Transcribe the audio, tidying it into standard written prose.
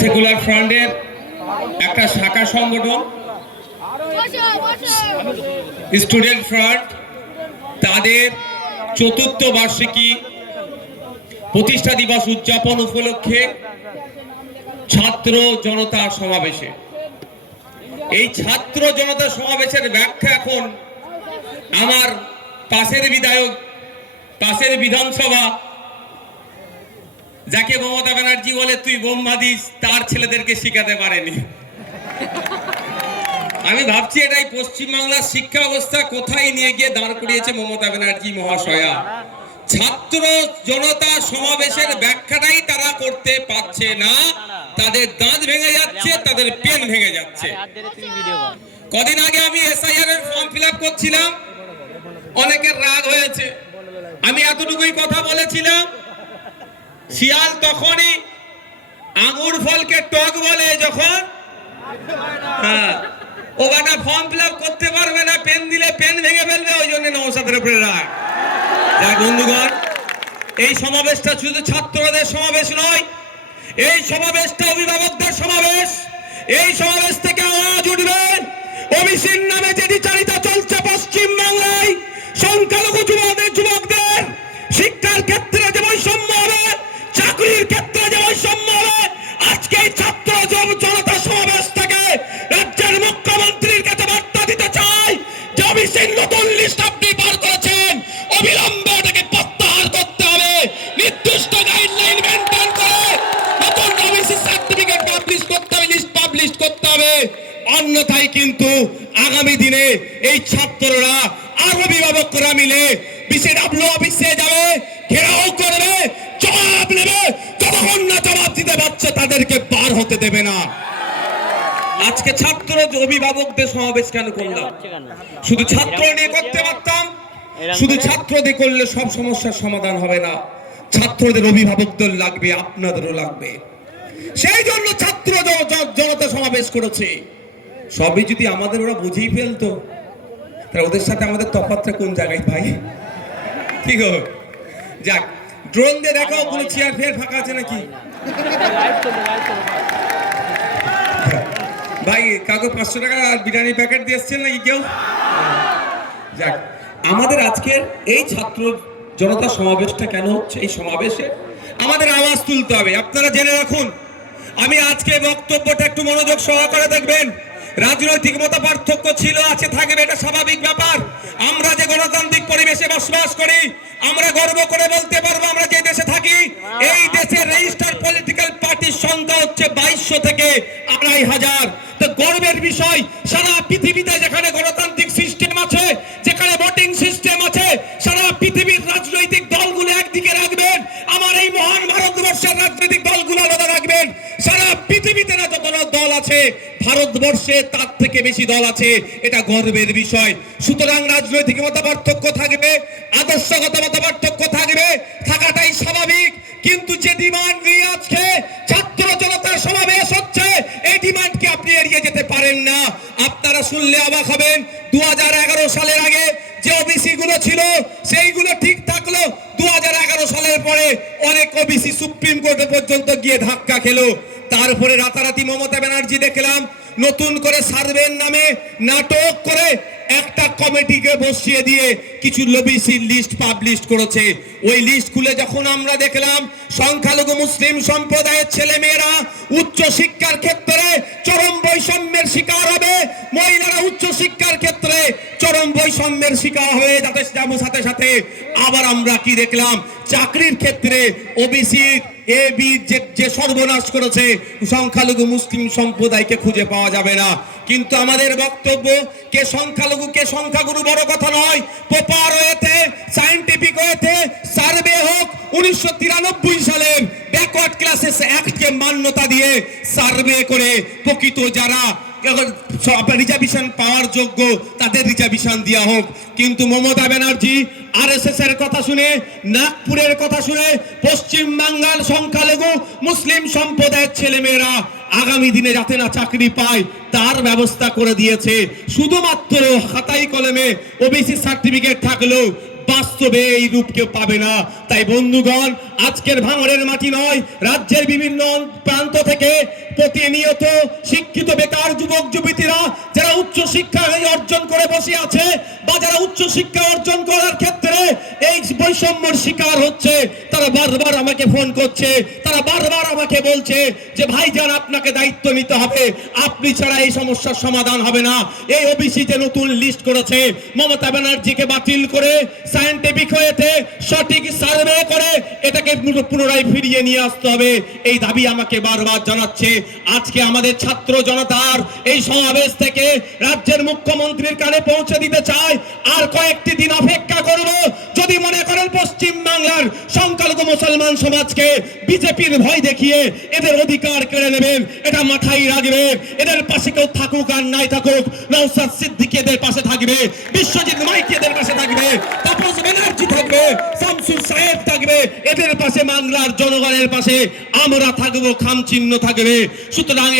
Secular ফ্রন্টের একটা শাখা সংগঠন স্টুডেন্ট ফ্রন্ট তাদের চতুর্থ বার্ষিকী প্রতিষ্ঠা দিবস উদযাপন উপলক্ষে ছাত্র জনতা সমাবেশে এই ছাত্র জনতা সমাবেশের ব্যাখ্যা এখন আমার পাশের বিধায়ক পাশের বিধানসভা যাকে মমতা ব্যানার্জি বলে তুই বোম্বা দিস তার ছেলেদেরকে শিখাতে পারেনি। আমি ভাবছি এটাই পশ্চিমবাংলার শিক্ষা ব্যবস্থা কোথায় নিয়ে গিয়ে দাঁড় করিয়েছে মমতা ব্যানার্জি মহাশয়া। ছাত্র জনতা সমাবেশের ব্যাখ্যাটাই তারা করতে পারছে না, তাদের দাঁত ভেঙে যাচ্ছে, তাদের পেন ভেঙে যাচ্ছে। কদিন আগে আমি এসআইআর এর ফর্ম ফিল আপ করছিলাম, অনেকের রাগ হয়েছে। আমি এতটুকুই কথা বলেছিলাম, শিয়াল তখনই আঙুর ফলকে টক বলে যখন ও বাটা ফর্ম ফিল আপ করতে পারবে না, পেন দিলে পেন ভেঙে ফেলবে, ওই জন্য নওশাদের উপরে রাগ। বন্ধুগণ, এই সমাবেশটা শুধু ছাত্রদের সমাবেশ নয়, এই সমাবেশটা অভিভাবকদের সমাবেশ। এই সমাবেশ থেকে আওয়াজ উঠবে, ওবিসির নামে যে বিচারিতা চলছে পশ্চিম বাংলায়, সংখ্যালঘু যুবকদের শিক্ষার ক্ষেত্রে যে বৈষম্য হবে, চাকরির ক্ষেত্রে যে বৈষম্য হবে, আজকে এই ছাত্র জনতা সমাবেশ থেকে রাজ্যের মুখ্যমন্ত্রীর কাছে বার্তা দিতে চাই যে ওবিসির নতুন লিস্ট আপনি পার করেছেন, অবিলম্বে এটাকে প্রত্যাহার করতে হবে, নির্দিষ্ট গাইডলাইন মেনটেন করে নতুন ওবিসি সার্টিফিকেট পাবলিশ করতে হবে, লিস্ট পাবলিশ করতে হবে। অন্যথায় কিন্তু আগামী দিনে এই ছাত্ররা আর অভিভাবকরা মিলে বিসিডব্লিউ অফিসে যাবে, ঘেরাও করবে, জবাব নেবে, যতক্ষণ না জবাব দিতে পারছে তাদেরকে পার হতে দেবে না। আজকে ছাত্র অভিভাবকদের সমাবেশ কেন করলাম? শুধু ছাত্র নিয়ে করতে পারতাম, শুধু ছাত্রদের করলে সব সমস্যার সমাধান হবে না, ছাত্রদের অভিভাবকদের লাগবে, আপনাদেরও লাগবে। সেই জন্য ছাত্র জনতা সমাবেশ করেছে। সবই যদি আমাদের ওরা বুঝেই ফেলতো, তাহলে ওদের সাথে আমাদের তফাৎটা কোন জায়গায় ভাই? ঠিক হবে, যাক, ড্রোন দিয়ে দেখাও কোনো চেয়ার ফেয়ার ফাঁকা আছে নাকি ভাই? কাউকে 500 টাকা বিরিয়ানি প্যাকেট দিয়ে এসছেন নাকি কেউ? যাক, আমাদের আজকের এই ছাত্র জনতা সমাবেশটা কেন হচ্ছে? এই সমাবেশে আমাদের আওয়াজ তুলতে হবে। আপনারা জেনে রাখুন, আমি আজকে বক্তব্যটা একটু মনোযোগ সহকারে দেখবেন। রাজনৈতিক মত পার্থক্য ছিল, আছে, থাকবে, এটা স্বাভাবিক ব্যাপার। আমরা যে গণতান্ত্রিক পরিবেশে বসবাস করি, আমরা গর্ব করে বলতে পারবো আমরা যে দেশে থাকি, এই দেশের রেজিস্টার্ড পলিটিক্যাল পার্টির সংখ্যা হচ্ছে 2200 থেকে 2500। তো গর্বের বিষয়, সারা পৃথিবীতে যেখানে গণতান্ত্রিক সিস্টেম আছে, যেখানে ভোটিং সিস্টেম আছে, সারা পৃথিবীর রাজনৈতিক দলগুলো একদিকে রাখবেন, আমার এই মহান ভারতবর্ষের রাজনৈতিক দলগুলো আলাদা রাখবেন। সারা পৃথিবীতে যত দল আছে, ভারতবর্ষে তার থেকে বেশি দল আছে, এটা গর্বের বিষয়। সুতরাং রাজনৈতিক মত পার্থক্য থাকবে, আদর্শগত মত পার্থক্য থাকবে, থাকাটাই স্বাভাবিক। কিন্তু যে ডিমান্ড নিয়ে আজকে ছাত্র জনতার সমাবেশ হচ্ছে, এই ডিমান্ডকে আপনি এড়িয়ে যেতে পারেন না। আপনারা শুনলে অবাক হবেন, 2011 সালের আগে যে ওবিসি গুলো ছিল সেইগুলো ঠিক থাকলো, 2011 সালের পরে অনেক ওবিসি সুপ্রিম কোর্টে পর্যন্ত গিয়ে ধাক্কা খেলো। তারপরে রাতারাতি মমতা ব্যানার্জি দেখলাম নতুন করে সার্ভের নামে নাটক করে একটা কমিটিকে বসিয়ে দিয়ে কিছু ওবিসির লিস্ট পাবলিশ করেছে। ওই লিস্ট খুলে যখন আমরা দেখলাম সংখ্যালঘু মুসলিম সম্প্রদায়ের ছেলেমেয়েরা উচ্চ শিক্ষার ক্ষেত্রে চরম বৈষম্যের শিকার হবে, মহিলারা উচ্চ শিক্ষার ক্ষেত্রে চরম বৈষম্যের শিকার হয়ে যাতে সাথে সাথে আবার আমরা কি দেখলাম, চাকরির ক্ষেত্রে ওবিসি যে সর্বনাশ করেছে, সংখ্যালঘু মুসলিম সম্প্রদায়কে খুঁজে পাওয়া যাবে না। কিন্তু আমাদের বক্তব্য, কে সংখ্যালঘু কে সংখ্যাগুরু বড় কথা নয়। প্রপার ওয়েতে, সায়েন্টিফিক ওয়েতে সার্ভে হোক, 1993 সালের ব্যাকওয়ার্ড ক্লাসেস অ্যাক্টকে মান্যতা দিয়ে সার্ভে করে প্রকৃত যারা রিজার্ভেশন পাওয়ার যোগ্য তাদের রিজার্ভেশন দেওয়া হোক। কিন্তু মমতা ব্যানার্জি আরএসএস এর কথা শুনে, নাগপুরের কথা শুনে পশ্চিম বাংলার সংখ্যালঘু মুসলিম সম্প্রদায়ের ছেলেমেয়েরা আগামী দিনে যাতে না চাকরি পায় তার ব্যবস্থা করে দিয়েছে। শুধুমাত্র খাতাই কলমে ওবিসি সার্টিফিকেট থাকলেও বাস্তবে এই রূপ কেউ পাবে না। তাই বন্ধুগণ, আজকের ভাঙড়ের মাটি নয়, রাজ্যের বিভিন্ন প্রান্ত থেকে প্রতিনিয়ত শিক্ষিত বেকার যুবক যুবতীরা যারা উচ্চ শিক্ষা অর্জন করে বসে আছে বা যারা উচ্চ শিক্ষা অর্জন করার ক্ষেত্রে এই বৈষম্যের শিকার হচ্ছে, তারা বারবার আমাকে ফোন করছে, তারা বারবার আমাকে বলছে যে ভাইজান আপনাকে দায়িত্ব নিতে হবে, আপনি ছাড়া এই সমস্যার সমাধান হবে না। এই ওবিসিতে নতুন লিস্ট করেছে, মমতা ব্যানার্জিকে বাতিল করে সায়েন্টিফিক হয়েছে সঠিক সার্ভে করে এটাকে পুনরায় ফিরিয়ে নিয়ে আসতে হবে, এই দাবি আমাকে বারবার জানাচ্ছে। আজকে আমাদের ছাত্র জনতার এই সমাবেশ থেকে রাজ্যের মুখ্যমন্ত্রীর কানে পৌঁছে দিতে চাই, আর কয়েকটি দিন অপেক্ষা করব। যদি মনে করেন পশ্চিম বাংলার সংখ্যালঘু মুসলমান সমাজকে বিজেপির ভয় দেখিয়ে এদের অধিকার কেড়ে নেবেন, এটা মাথায় রাখবেন। এদের পাশে কেউ থাকুক আর নাই থাকুক, নওশাদ সিদ্দিকী এদের পাশে থাকবে, বিশ্বজিৎ মাইতি এদের পাশে থাকবে, তাপস ব্যানার্জি থাকবে, শামসুর সাহেব থাকবে, এদের পাশে বাংলার জনগণের পাশে আমরা থাকবো, খামচিহ্ন থাকবে। সুতরাং